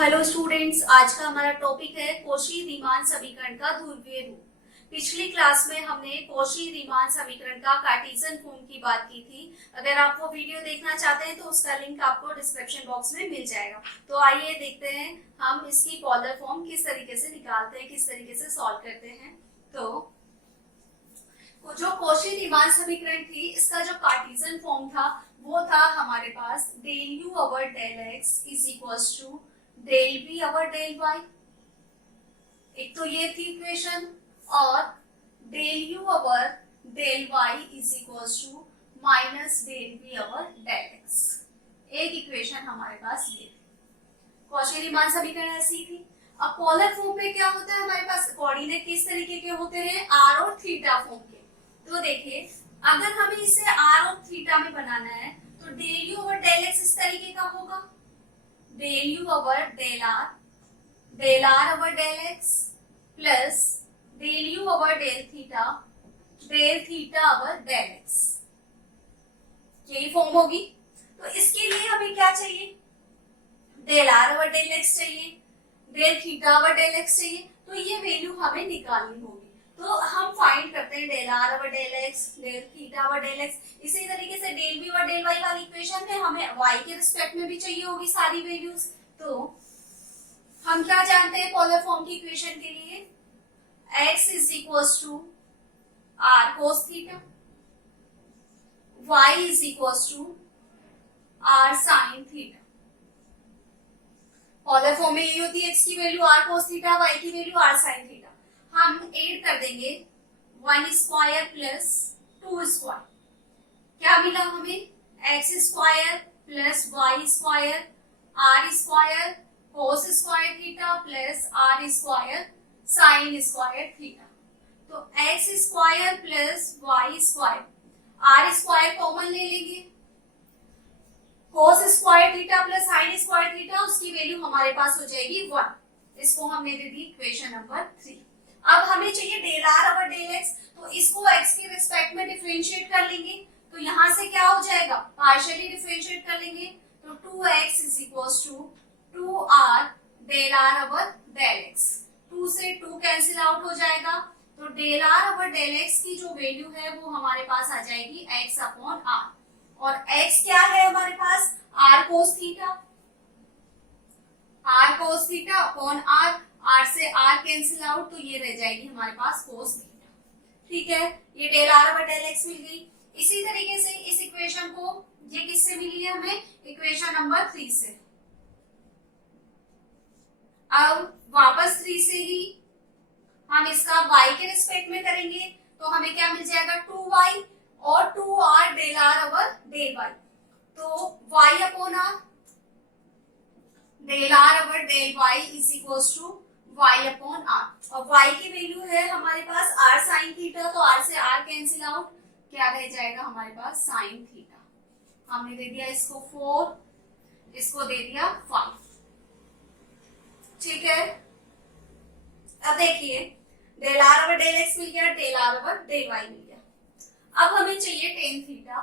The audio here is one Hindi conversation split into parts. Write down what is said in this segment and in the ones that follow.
हेलो स्टूडेंट्स, आज का हमारा टॉपिक है कौशी-रीमान समीकरण का ध्रुवीय रूप। पिछली क्लास में हमने कौशी-रीमान समीकरण का कार्टेशियन फॉर्म की बात की थी। अगर आप वो वीडियो देखना चाहते हैं तो उसका लिंक आपको डिस्क्रिप्शन बॉक्स में मिल जाएगा। तो आइए देखते हैं हम इसकी पोलर फॉर्म किस तरीके से निकालते हैं, किस तरीके से सॉल्व करते हैं। तो जो कौशी-रीमान समीकरण थी, इसका जो कार्टेशियन फॉर्म था वो था हमारे पास del u over del x is equals to del b over del y. एक तो ये थी इक्वेशन, और del u over del y is equals to minus del b over del x. एक इक्वेशन हमारे पास ये थी। कौशी-रीमान समीकरण ऐसी थी। अब पोलर फॉर्म में क्या होता है, हमारे पास कोऑर्डिनेट किस तरीके के होते हैं, आर और थीटा फॉर्म के। तो देखिए, अगर हमें इसे आर और थीटा में बनाना है तो del u over del x इस तरीके का होगा, del u over del r over del x plus del u over del theta over del x. यही फॉर्म होगी। तो इसके लिए हमें क्या चाहिए, del r over del x चाहिए, del theta over del x चाहिए। तो ये वैल्यू हमें निकालनी होगी। तो हम फाइंड करते हैं del r over del x, del theta over del x. इसी तरीके से del b over del y वाली इक्वेशन में हमें वाई के रिस्पेक्ट में भी चाहिए होगी सारी वैल्यूज। तो हम क्या जानते हैं पोलर फॉर्म की इक्वेशन के लिए, x is equals to r cos theta, y is equals to r sine theta. Polar form में ये होती है x की value r cos theta, y की वैल्यू आर साइन थीटा। हम ऐड कर देंगे 1 स्क्वायर प्लस 2 स्क्वायर। क्या मिला हमें, x square plus y square r square cos square theta plus r square sine square theta. तो x square plus y square, r square common ले लेंगे, cos square theta plus sine square theta, उसकी वैल्यू हमारे पास हो जाएगी 1। इसको हमने दे दी इक्वेशन नंबर 3। अब हमें चाहिए del r over del x. तो इसको x के रिस्पेक्ट में डिफरेंशिएट कर लेंगे। तो यहां से क्या हो जाएगा, पार्शियली डिफरेंशिएट कर लेंगे। तो 2x is equals to 2r del r over del x. 2 से 2 कैंसिल आउट हो जाएगा। तो del r over del x की जो वैल्यू है वो हमारे पास आ जाएगी x अपॉन r। और x क्या है हमारे पास, r कोस थीटा, r कोस थीटा अपॉन r, r से r कैंसिल आउट, तो ये रह जाएगी हमारे पास कोस थीटा। ठीक है, ये del r over del x मिल गई। इसी तरीके से इस इक्वेशन को, ये किससे मिली है हमें, इक्वेशन नंबर 3 से। अब वापस 3 से ही हम इसका y के रिस्पेक्ट में करेंगे। तो हमें क्या मिल जाएगा, 2y और 2r del r over del y। तो y upon r, del r over del y is equals to y upon r। और y की वैल्यू है हमारे पास r साइन थीटा, तो r से r कैंसिल आउट, क्या रह जाएगा हमारे पास साइन थीटा। हमने दे दिया इसको 4, इसको दे दिया 5। ठीक है, अब देखिए del r over del x मिल गया, del r over del y मिल गया। अब हमें चाहिए टेन थीटा।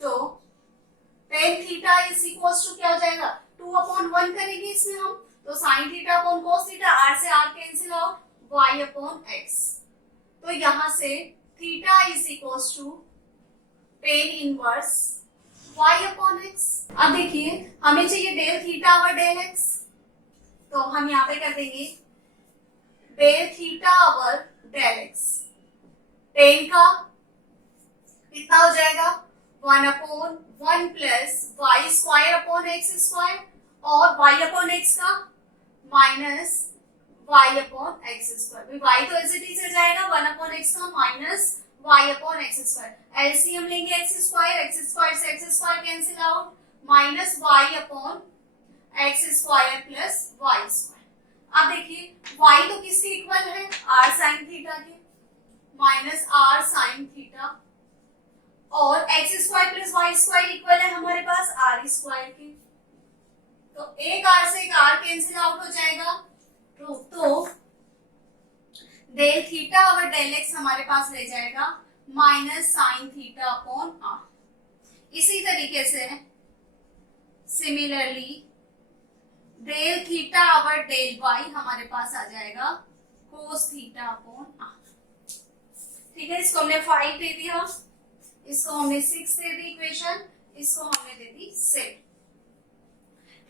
तो tan theta is equals to क्या हो जाएगा, 2 अपॉन 1 करेंगे इसमें हम। तो sine theta upon cos theta, r से r cancel out, y upon x. तो यहां से theta is equals to tan inverse y upon x. अब देखिए हमें चाहिए del theta over del x. तो हम यहाँ पे कर देंगे del theta over del x. Tan का कितना हो जाएगा, 1 upon 1 plus y square upon x square, और y अपॉन एक्स का minus y upon x square. y तो ऐसे ही जाएगा, 1 अपॉन एक्स का minus y upon x square. LCM लेंगे एक्स स्क्वायर से x square cancel out, minus y upon x square plus y square. अब देखिए y तो किसके इक्वल है, r साइन थीटा के, माइनस r साइन थीटा, और x square plus y square equal है हमारे पास r स्क्वायर के। तो एक r से एक r कैंसिल आउट हो जाएगा। तो del theta over del x हमारे पास रह जाएगा minus sine theta upon r। इसी तरीके से similarly del theta over del y हमारे पास आ जाएगा कोस थीटा अपॉन आर। ठीक है, इसको हमने 5 दे दिया, इसको हमने 6 दे दी इक्वेशन, इसको हमने दे दी 7।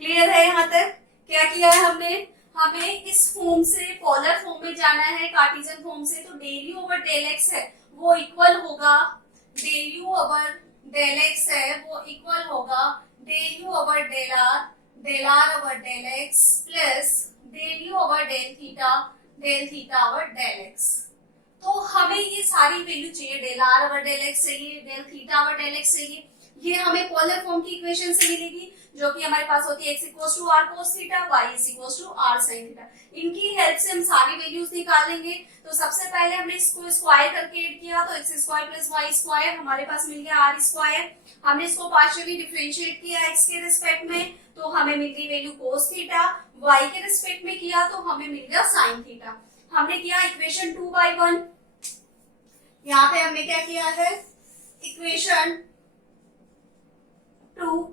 क्लियर है यहाँ तक? क्या किया है हमने? हमें इस फॉर्म से पोलर फॉर्म में जाना है कार्टेशियन फॉर्म से, तो del u over del x है वो इक्वल होगा del u over del x है वो इक्वल होगा del u over del r over del x plus del u over del theta over del x. तो हमें ये सारी वैल्यू चाहिए, del r over del x चाहिए, del theta over del x चाहिए, ये हमें पोलर फॉर्म की इक्वेशन से मिलेगी जो कि हमारे पास होती है x equals to r cos theta, y is equals to r sine theta. इनकी हेल्प से हम सारी वैल्यूज निकालेंगे। तो सबसे पहले हमने इसको स्क्वायर करके ऐड किया, तो x square plus y square हमारे पास मिल गया आर स्क्वायर। हमने इसको पार्शियली डिफरेंशिएट किया x के रिस्पेक्ट में, तो हमें मिल गई वैल्यू कोस थीटा, y के रिस्पेक्ट में किया तो हमें मिल गया साइन थीटा। हमने किया इक्वेशन 2/1। यहाँ पे हमने क्या किया है, इक्वेशन 2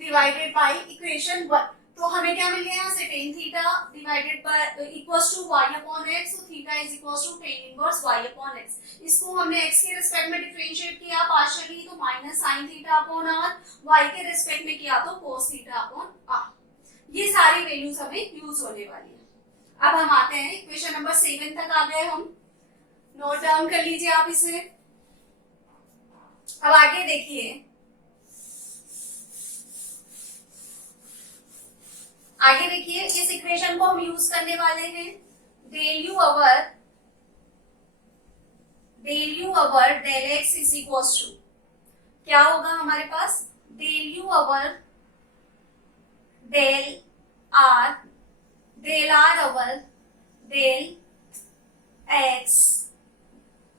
डिवाइडेड बाय इक्वेशन 1। तो हमें क्या मिल गया यहाँ से tan theta divided by equals to y upon x, तो theta is equals to tan inverse y upon x। इसको हमने x के रिस्पेक्ट में डिफरेंशिएट किया पार्शियली, तो minus sin theta upon r, y के रिस्पेक्ट में किया तो cos थीटा अपॉन r। ये सारी वैल्यूज हमें यूज होने वाली है। अब हम आते हैं इक्वेशन नंबर 7 तक आ गए हम, नोट डाउन कर लीजिए आप इसे। अब आगे देखिए, आगे देखिए इस इक्वेशन को हम यूज करने वाले हैं del u over del x is equals to, क्या होगा हमारे पास, del u over del r over del x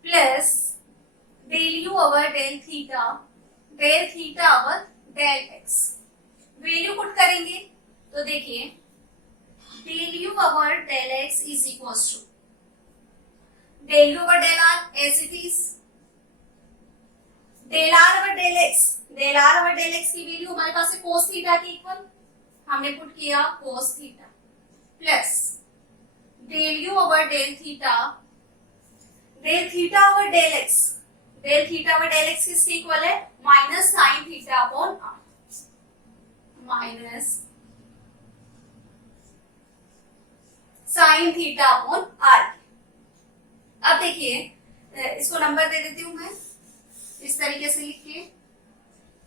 plus del u over del theta over del x. Value put करेंगे तो देखिए del u over del x is equal to del u over del r as it is, del r over del x की वैल्यू हमारे पास है कोस थीटा के इक्वल, हमने पुट किया cos theta plus del u over del theta over del x किसके इक्वल है, minus sine theta upon r, minus sine theta upon r. अब देखिए इसको नंबर दे देती हूं मैं इस तरीके से लिख के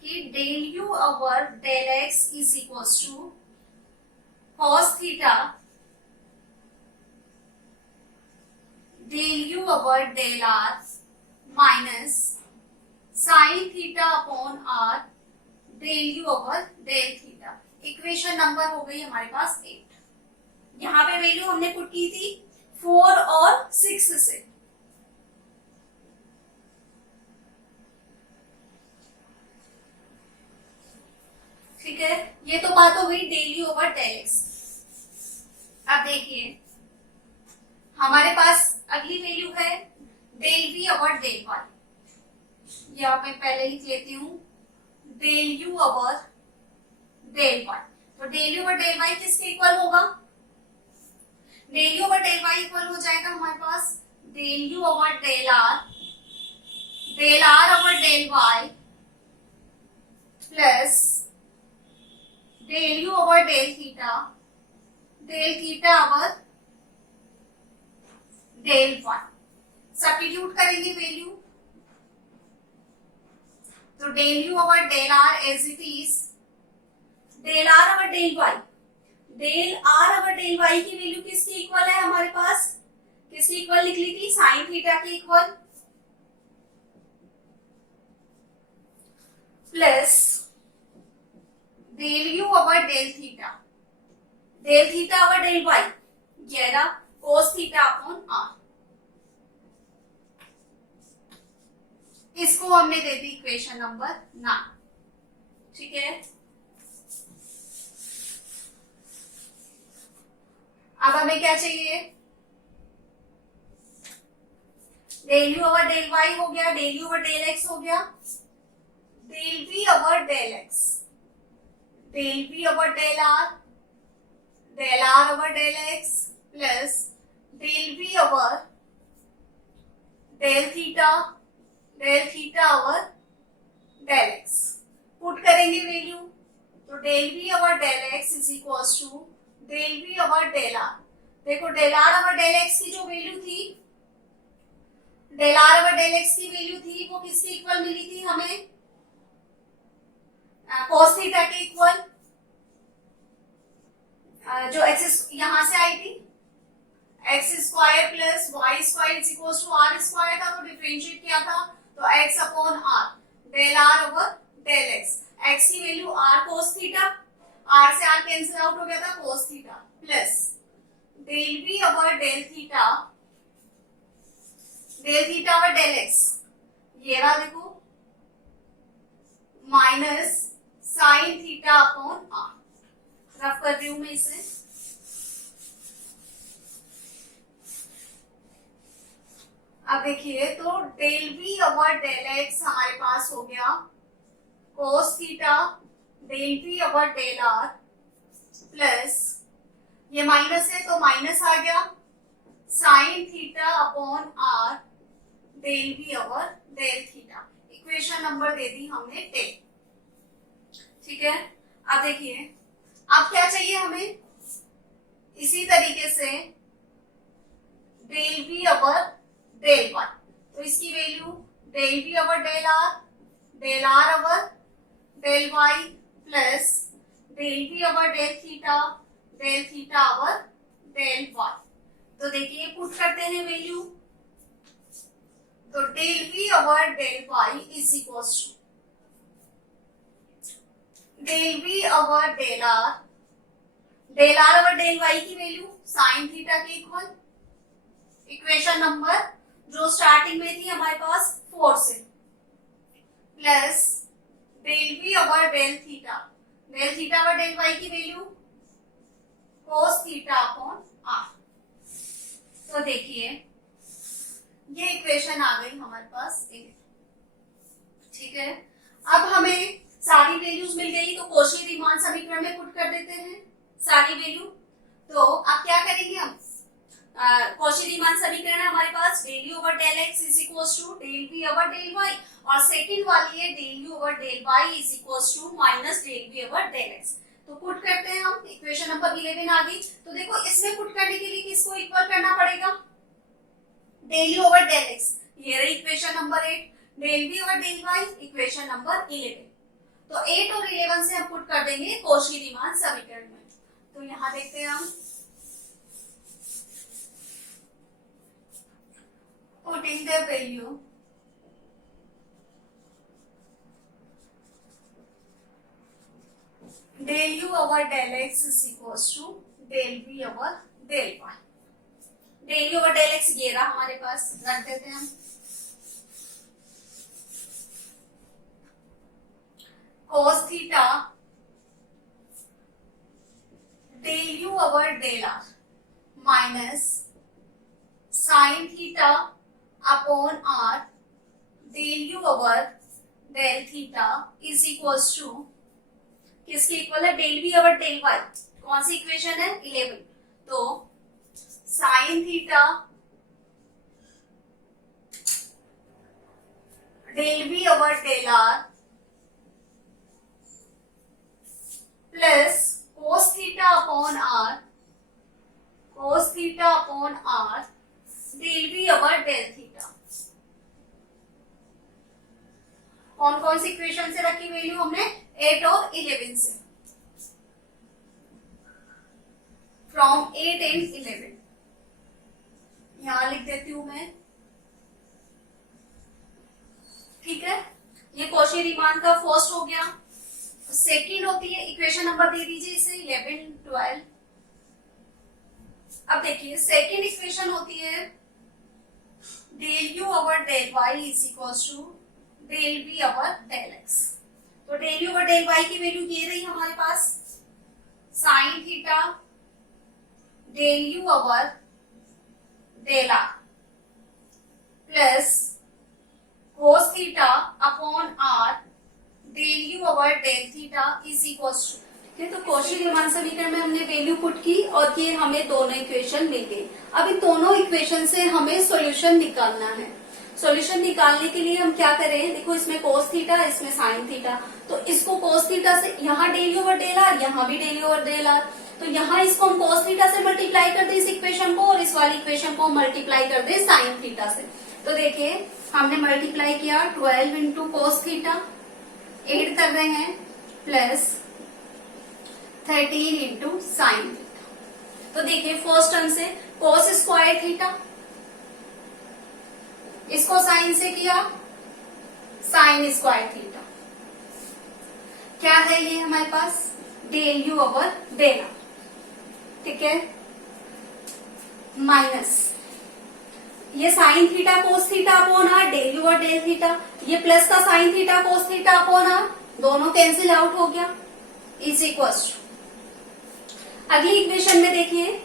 कि del u over del x is equals to cos theta del u over del r minus sine theta upon are del u over del theta. Equation number हो गई हमारे पास 8। यहाँ पे वैल्यू हमने पुट की थी 4 और 6 से। ठीक है, ये तो बात हो गई del u over del x. अब देखिए हमारे पास अगली वैल्यू है del we over del y. यहाँ पे पहले लिख लेती हूँ del u over del y. तो del u over del y किसके इक्वल होगा, del u over del y equal हो जाएगा हमारे पास del u over del r over del y plus del u over del theta over del y. Substitute करेंगे वैल्यू, तो del u over del r as it is del r over del y. Del r over del y की वैल्यू किसकी इक्वल है हमारे पास, किसकी इक्वल लिख ली थी, साइन थीटा की equal plus del u over del theta over del y, ये रहा कोस थीटा अपॉन आर। इसको हमने दे दी इक्वेशन नंबर 9। ठीक है, अब हमें क्या चाहिए, del u over del y हो गया, del u over del x हो गया, del we over del x, del we over del r r over del x plus del we over del theta over del x. Put करेंगे वैल्यू, तो del we over del x is equal to del we over del r. देखो del r over del x की जो वैल्यू थी, del r over del x की वैल्यू थी वो किसके इक्वल मिली थी हमें, cos थीटा के इक्वल, जो एक्स यहां से आई थी x square plus y square is equal to r square था, तो डिफरेंशिएट किया था तो x upon are del r over del x. X की value r cos theta, r से आर कैंसिल आउट हो गया था cos theta plus del we over del theta over del x, ये रहा देखो, minus sine theta upon are. Rough कर रही हूं मैं इसे, अब देखिए तो del we over del x हमारे पास हो गया cos theta del we over del r plus ये माइनस है तो माइनस आ गया sign theta upon are del we over del theta. Equation number दे दी हमने 10। ठीक है, अब देखिए अब क्या चाहिए हमें, इसी तरीके से del we over del y, तो इसकी value del we over del r over del y plus del we over del theta over del y. तो देखिए पुट करते हैं वैल्यू, तो del we over del y is equal to del we over del r over del y की वैल्यू साइन थीटा के इक्वल, इक्वेशन नंबर जो स्टार्टिंग में थी हमारे पास 4 से, plus del we over del theta over del y की value cos theta upon r. तो देखिए ये इक्वेशन आ गई हमारे पास 1। ठीक है, अब हमें सारी वैल्यूज मिल गई तो कौशी रीमान समीकरण में पुट कर देते हैं सारी वैल्यू। तो अब क्या करेंगे हम, कौशी रीमान समीकरण है हमारे पास del u over del x is equal to del we over del y, और सेकंड वाली है del u over del y is equal to minus del we over del x. तो पुट करते हैं हम, इक्वेशन नंबर 11 आ गई। तो देखो इसमें पुट करने के लिए किसको इक्वल करना पड़ेगा, del u over del x, ये रही equation number 8, del we over del y equation number 11। तो 8 और 11 से हम पुट कर देंगे कौशी रीमान समीकरण में। तो यहां देखते हैं हम, putting the value del u over del x is equals to del v over del y। del u over del x ये रहा हमारे पास, रख देते हैं हम, cos theta del u over del r minus sine theta upon are del u over del theta is equal to किसके इक्वल है, del we over del y. कौन सी इक्वेशन है, 11। तो sine theta del we over del r plus cos theta upon are del we over del theta. कौन कौन सी इक्वेशन से रखी वैल्यू हमने, 8 और 11 से, फ्रॉम 8 एंड 11। यहां लिख देती हूं मैं। ठीक है, ये कौशी रीमान का फर्स्ट हो गया। सेकंड होती है, इक्वेशन नंबर दे दीजिए इसे 11 12। अब देखिए सेकंड इक्वेशन होती है del u over del y is equal to del we over del x. तो del u over del y की वैल्यू ये रही हमारे पास, sine theta del u over del r plus cos theta upon are del u over del theta is equal to, तो कौशी रीमान समीकरण में हमने वैल्यू पुट की और ये हमें दोनों इक्वेशन मिल गई। अब इन दोनों इक्वेशन से हमें सॉल्यूशन निकालना है। सॉल्यूशन निकालने के लिए हम क्या करें, देखो इसमें कोस थीटा, इसमें साइन थीटा, तो इसको कोस थीटा से यहाँ डेल ओवर डेल आर, यहाँ भी डेल ओवर डेल आर, तो यहाँ इसको हम कोस थीटा से मल्टीप्लाई कर दे इस इक्वेशन को, और इस वाली इक्वेशन को मल्टीप्लाई कर दे साइन थीटा से। तो देखिए हमने मल्टीप्लाई किया 12 इंटू कोस थीटा, 8 कर रहे हैं, प्लस 13 इंटू साइन थीटा। तो देखिए फर्स्ट टर्म से कोस स्क्वायर थीटा, इसको साइन से किया साइन स्क्वायर थीटा, क्या है ये हमारे पास del u over del r, ठीक है, माइनस ये sine theta cos theta upon are del u और डेल थीटा, ये प्लस का sine theta cos theta upon r, दोनों कैंसिल आउट हो गया, इज इक्वल्स टू अगली इक्वेशन में देखिए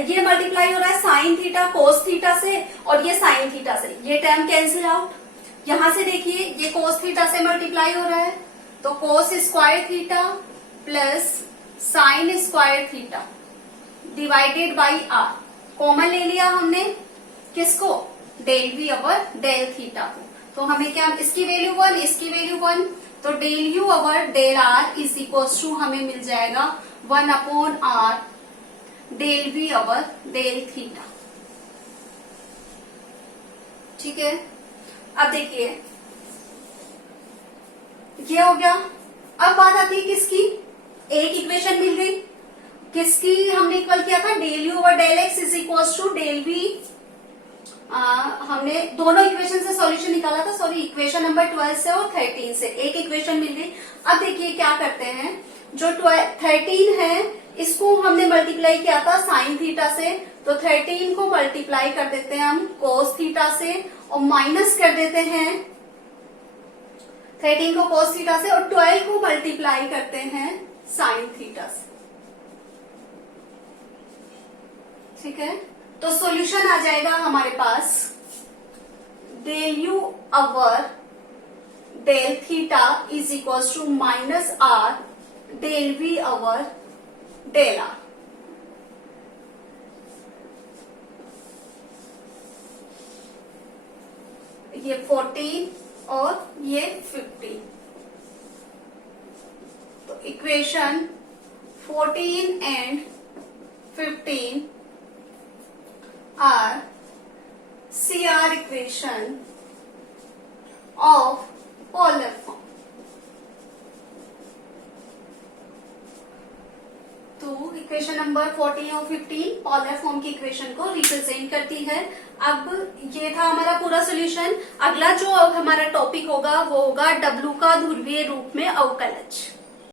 ये मल्टीप्लाई हो रहा है साइन थीटा कोस थीटा से और ये साइन थीटा से, ये टर्म कैंसिल आउट। यहां से देखिए ये कोस थीटा से मल्टीप्लाई हो रहा है, तो cos square theta plus sine square theta divided by R, common ले लिया हमने किसको, del we over del theta को, तो हमें क्या, इसकी वैल्यू 1, इसकी वैल्यू 1, तो del u over del R is equals to हमें मिल जाएगा 1 upon are del we over del theta, ठीक है। अब देखिए ये हो गया। अब बात आती है किसकी, एक इक्वेशन मिल गई, किसकी हमने इक्वल किया था, del u over del x is equals to del V, हमने दोनों इक्वेशन से सॉल्यूशन निकाला था, सॉरी इक्वेशन नंबर 12 से और 13 से एक इक्वेशन मिल गई। अब देखिए क्या करते हैं, जो 13 है इसको हमने मल्टीप्लाई किया था साइन थीटा से, तो 13 को मल्टीप्लाई कर देते हैं हम कोस थीटा से और माइनस कर देते हैं 13 को कोस थीटा से और 12 को मल्टीप्लाई करते हैं साइन थीटा से, ठीक है। तो सॉल्यूशन आ जाएगा हमारे पास del u over del theta is equals to minus r del we over del r. ये 14 और ये 15, तो equation 14 and 15 are CR equation of polar form। तो इक्वेशन नंबर 14 और 15 पोलर फॉर्म की इक्वेशन को रिप्रेजेंट करती है। अब ये था हमारा पूरा सॉल्यूशन। अगला जो अब हमारा टॉपिक होगा वो होगा W का ध्रुवीय रूप में अवकलज।